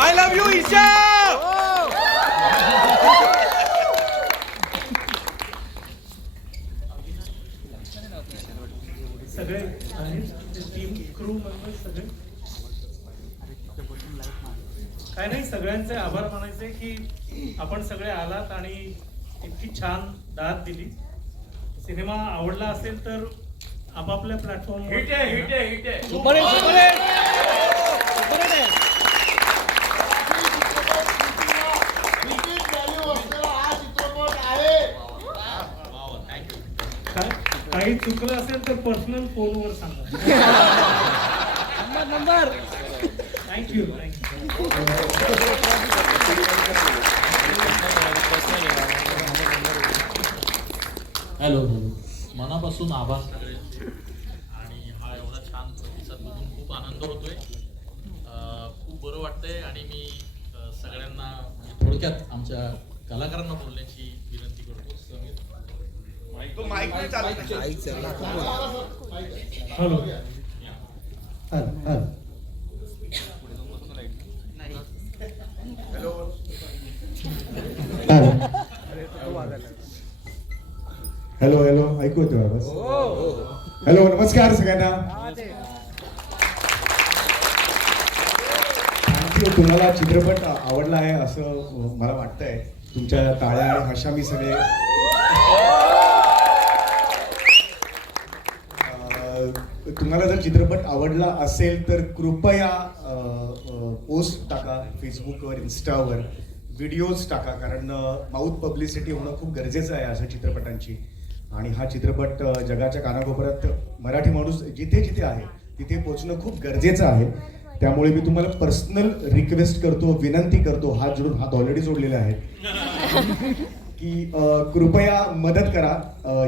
I love you Isha. सगळे team crew member सगळे काय नाही, सगळ्यांचे आभार मानायचे की आपण सगळे आलात आणि इतकी छान दाद दिली. सिनेमा आवडला असेल तर आपापल्या प्लॅटफॉर्म हिट आहे, हिट आहे, हिट आहे. Super hit, super hit, super hit आहे. काही चुकलं असेल तर पर्सनल फोनवर सांगा. Number thank you. हॅलो, मनापासून आभार सगळ्यांचे. आणि हा एवढा छान प्रतिसाद बघून खूप आनंद होतोय, खूप बरं वाटतंय. आणि मी सगळ्यांना म्हणजे थोडक्यात आमच्या कलाकारांना बोलण्याची विनंती करतो. समीर हॅलो. हॅलो हॅलो, ऐकू येतोय आवाज? हॅलो, नमस्कार सगळ्यांना. थँक्यू. तुम्हाला चित्रपट आवडला आहे असं मला वाटतंय. तुमच्या टाळ्या आणि हशा मी सगळे तुम्हाला जर चित्रपट आवडला असेल तर कृपया पोस्ट टाका फेसबुकवर, इन्स्टावर, व्हिडिओज टाका. कारण माउथ पब्लिसिटी होणं खूप गरजेचं आहे अशा चित्रपटांची. आणि हा चित्रपट जगाच्या कानाकोपऱ्यात मराठी माणूस जिथे जिथे आहे तिथे पोचणं खूप गरजेचं आहे. त्यामुळे मी तुम्हाला पर्सनल रिक्वेस्ट करतो, विनंती करतो, हात जोडून, हात ऑलरेडी जोडलेले आहेत, की कृपया मदत करा.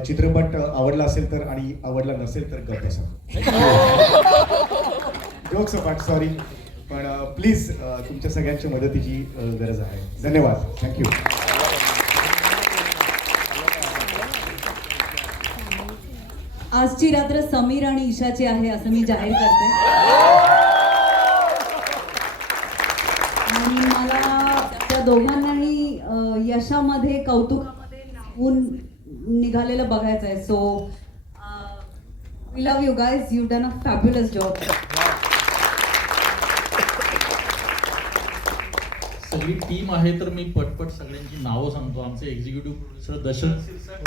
चित्रपट आवडला असेल तर, आणि आवडला नसेल तर गप्प बसा. जोक सपाट, सॉरी, पण प्लीज तुमच्या सगळ्यांच्या मदतीची गरज आहे. धन्यवाद. थँक्यू. आजची रात्र समीर आणि ईशाची आहे असं मी जाहीर करते. आणि मला त्या दोघांनाही यशामध्ये, कौतुकामध्ये न्हावून निघालेलं बघायचं आहे. So we love you guys, you done a fabulous job. सगळी टीम आहे तर मी पटपट सगळ्यांची नावं सांगतो. आमचे executive producer Dasharath sir,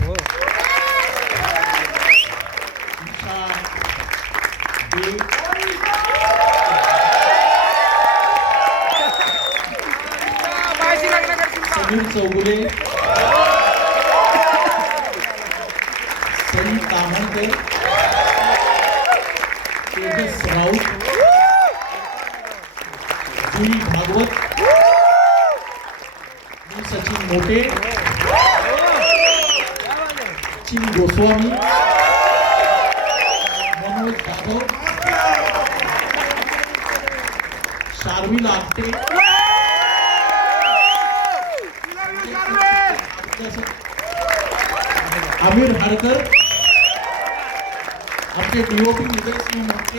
Sameer Chougule, Sai Tamhankar, Tejas Raut, Juee Bhagwat, मी सचिन मोटे, सचिन गोस्वामी, मनोज जाधव, शार्विल आपटे, आमिर हडकर, आपके डीओपी उदय सिंह मोटे,